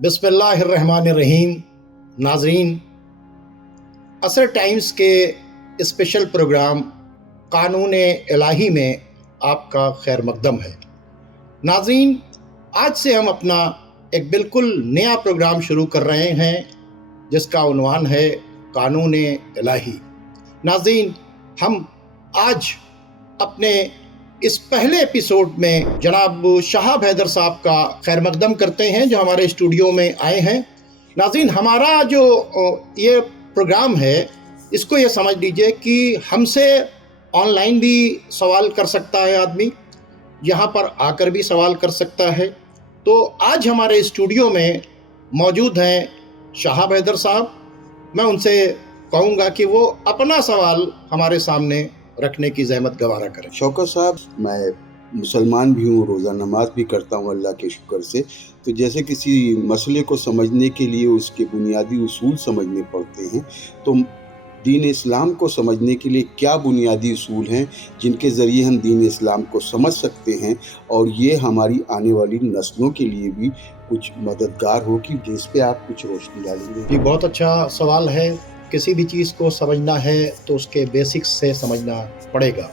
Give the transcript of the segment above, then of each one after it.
बिस्मिल्लाहिर्रहमानिर्रहीम। नाज़रीन, असर टाइम्स के स्पेशल प्रोग्राम कानून इलाही में आपका खैर मकदम है। नाज़रीन, आज से हम अपना एक बिल्कुल नया प्रोग्राम शुरू कर रहे हैं जिसका उन्वान है कानून इलाही। नाज़रीन, हम आज अपने इस पहले एपिसोड में जनाब शहाब हैदर साहब का खैर मकदम करते हैं जो हमारे स्टूडियो में आए हैं। नाज़रीन, हमारा जो ये प्रोग्राम है इसको ये समझ लीजिए कि हमसे ऑनलाइन भी सवाल कर सकता है आदमी, यहाँ पर आकर भी सवाल कर सकता है। तो आज हमारे स्टूडियो में मौजूद हैं शहाब हैदर साहब। मैं उनसे कहूँगा कि वो अपना सवाल हमारे सामने रखने की ज़हमत गवारा करें। शौकत साहब, मैं मुसलमान भी हूँ, रोज़ा नमाज भी करता हूँ अल्लाह के शुक्र से। तो जैसे किसी मसले को समझने के लिए उसके बुनियादी उसूल समझने पड़ते हैं, तो दीन इस्लाम को समझने के लिए क्या बुनियादी उसूल हैं जिनके ज़रिए हम दीन इस्लाम को समझ सकते हैं और ये हमारी आने वाली नस्लों के लिए भी कुछ मददगार हो, कि जिस पे आप कुछ रोशनी डालेंगे? ये बहुत अच्छा सवाल है। किसी भी चीज़ को समझना है तो उसके बेसिक्स से समझना पड़ेगा,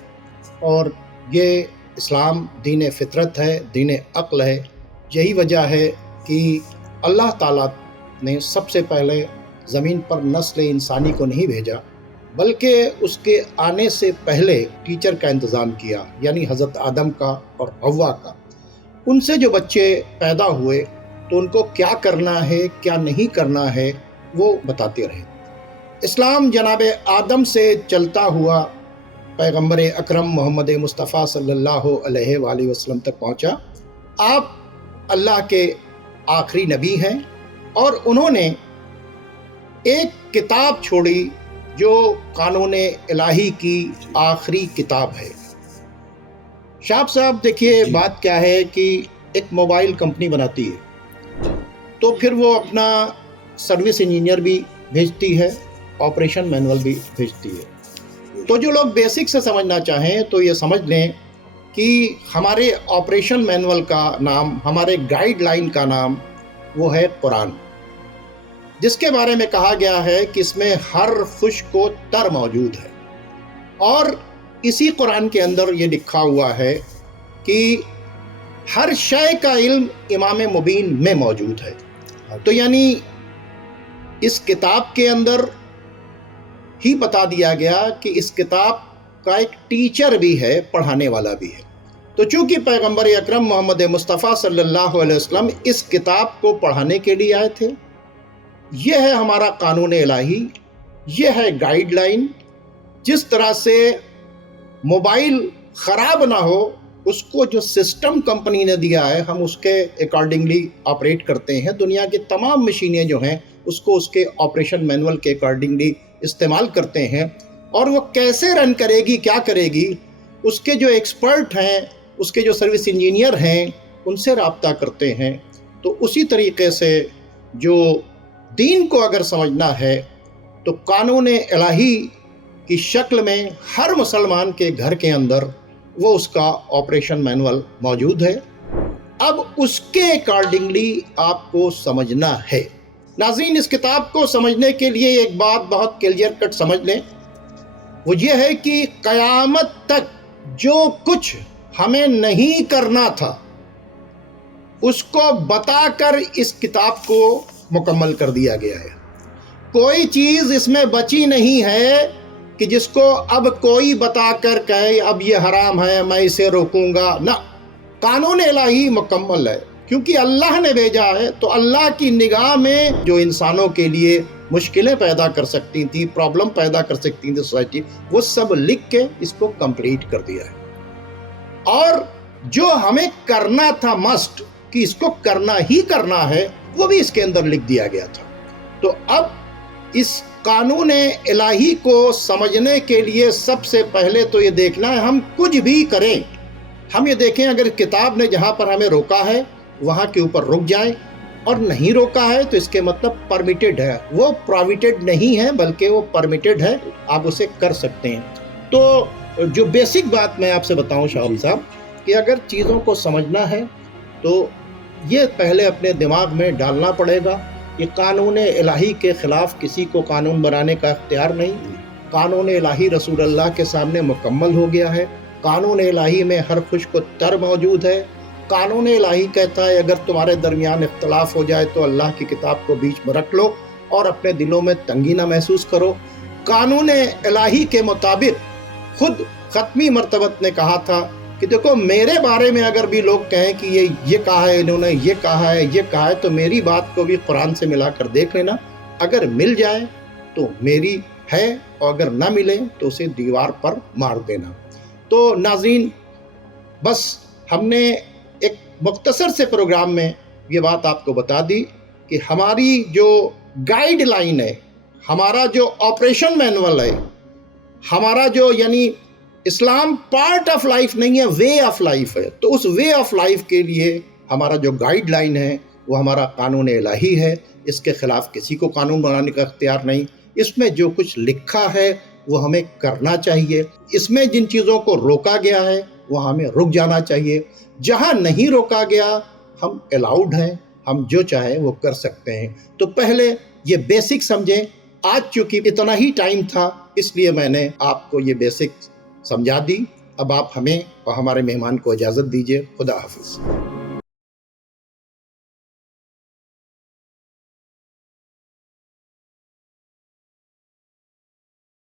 और ये इस्लाम दीन फितरत है, दीन अक्ल है। यही वजह है कि अल्लाह ताला ने सबसे पहले ज़मीन पर नस्ल इंसानी को नहीं भेजा, बल्कि उसके आने से पहले टीचर का इंतज़ाम किया, यानी हज़रत आदम का और हव्वा का। उनसे जो बच्चे पैदा हुए तो उनको क्या करना है क्या नहीं करना है वो बताते रहे। इस्लाम जनाब आदम से चलता हुआ पैगंबर अकरम मोहम्मद मुस्तफ़ा सल्लल्लाहु अलैहि वसल्लम तक पहुँचा। आप अल्लाह के आखिरी नबी हैं और उन्होंने एक किताब छोड़ी जो कानून इलाही की आखिरी किताब है। शाह साहब, देखिए बात क्या है कि एक मोबाइल कंपनी बनाती है तो फिर वो अपना सर्विस इंजीनियर भी भेजती है, ऑपरेशन मैनुअल भी भेजती है। तो जो लोग बेसिक से समझना चाहें तो ये समझ लें कि हमारे ऑपरेशन मैनुअल का नाम, हमारे गाइडलाइन का नाम वो है कुरान, जिसके बारे में कहा गया है कि इसमें हर खुश को तर मौजूद है। और इसी कुरान के अंदर ये लिखा हुआ है कि हर शय का इल्म इमाम मुबीन में मौजूद है। तो यानी इस किताब के अंदर ही बता दिया गया कि इस किताब का एक टीचर भी है, पढ़ाने वाला भी है। तो चूंकि पैगंबर अकरम मोहम्मद मुस्तफ़ा सल्लल्लाहु अलैहि वसल्लम इस किताब को पढ़ाने के लिए आए थे, यह है हमारा कानून इलाही, यह है गाइडलाइन। जिस तरह से मोबाइल ख़राब ना हो, उसको जो सिस्टम कंपनी ने दिया है हम उसके अकॉर्डिंगली ऑपरेट करते हैं। दुनिया की तमाम मशीनें जो हैं उसको उसके ऑपरेशन मैनुअल के अकॉर्डिंगली इस्तेमाल करते हैं, और वो कैसे रन करेगी, क्या करेगी, उसके जो एक्सपर्ट हैं, उसके जो सर्विस इंजीनियर हैं, उनसे रब्ता करते हैं। तो उसी तरीके से जो दीन को अगर समझना है तो कानून इलाही की शक्ल में हर मुसलमान के घर के अंदर वो उसका ऑपरेशन मैनुअल मौजूद है। अब उसके अकॉर्डिंगली आपको समझना है। नाज़रीन, इस किताब को समझने के लिए एक बात बहुत क्लियर कट समझ लें, वो ये है कि क़यामत तक जो कुछ हमें नहीं करना था उसको बताकर इस किताब को मुकम्मल कर दिया गया है। कोई चीज़ इसमें बची नहीं है कि जिसको अब कोई बताकर कहे अब ये हराम है, मैं इसे रोकूंगा ना। कानून इलाही मुकम्मल है, क्योंकि अल्लाह ने भेजा है। तो अल्लाह की निगाह में जो इंसानों के लिए मुश्किलें पैदा कर सकती थी, प्रॉब्लम पैदा कर सकती थी सोसाइटी, वो सब लिख के इसको कंप्लीट कर दिया है। और जो हमें करना था मस्ट, कि इसको करना ही करना है, वो भी इसके अंदर लिख दिया गया था। तो अब इस कानून इलाही को समझने के लिए सबसे पहले तो ये देखना है, हम कुछ भी करें, हम ये देखें अगर किताब ने जहाँ पर हमें रोका है वहाँ के ऊपर रुक जाएं, और नहीं रोका है तो इसके मतलब परमिटेड है, वो प्रोहिबिटेड नहीं है बल्कि वो परमिटेड है, आप उसे कर सकते हैं। तो जो बेसिक बात मैं आपसे बताऊं शाह साहब, कि अगर चीज़ों को समझना है तो یہ پہلے اپنے دماغ میں ڈالنا پڑے گا کہ قانون الہی کے خلاف کسی کو قانون بنانے کا اختیار نہیں۔ قانون الہی رسول اللہ کے سامنے مکمل ہو گیا ہے۔ قانون الہی میں ہر خشک و تر موجود ہے۔ قانون الہی کہتا ہے اگر تمہارے درمیان اختلاف ہو جائے تو اللہ کی کتاب کو بیچ میں رکھ لو اور اپنے دلوں میں تنگی نہ محسوس کرو۔ قانون الہی کے مطابق خود ختمی مرتبت نے کہا تھا کہ دیکھو میرے بارے میں اگر بھی لوگ کہیں کہ یہ کہا ہے انہوں نے، یہ کہا ہے تو میری بات کو بھی قرآن سے ملا کر دیکھ لینا، اگر مل جائے تو میری ہے اور اگر نہ ملے تو اسے دیوار پر مار دینا۔ تو ناظرین، بس ہم نے ایک مختصر سے پروگرام میں یہ بات آپ کو بتا دی کہ ہماری جو گائیڈ لائن ہے، ہمارا جو آپریشن مینول ہے، ہمارا جو یعنی اسلام پارٹ آف لائف نہیں ہے، وے آف لائف ہے۔ تو اس وے آف لائف کے لیے ہمارا جو گائیڈ لائن ہے وہ ہمارا قانون الہی ہے۔ اس کے خلاف کسی کو قانون بنانے کا اختیار نہیں۔ اس میں جو کچھ لکھا ہے وہ ہمیں کرنا چاہیے۔ اس میں جن چیزوں کو روکا گیا ہے وہ ہمیں رک جانا چاہیے۔ جہاں نہیں روکا گیا ہم الاؤڈ ہیں، ہم جو چاہیں وہ کر سکتے ہیں۔ تو پہلے یہ بیسک سمجھیں۔ آج چونکہ اتنا ہی ٹائم تھا اس لیے میں نے آپ کو یہ بیسک سمجھا دی۔ اب آپ ہمیں اور ہمارے مہمان کو اجازت دیجیے۔ خدا حافظ۔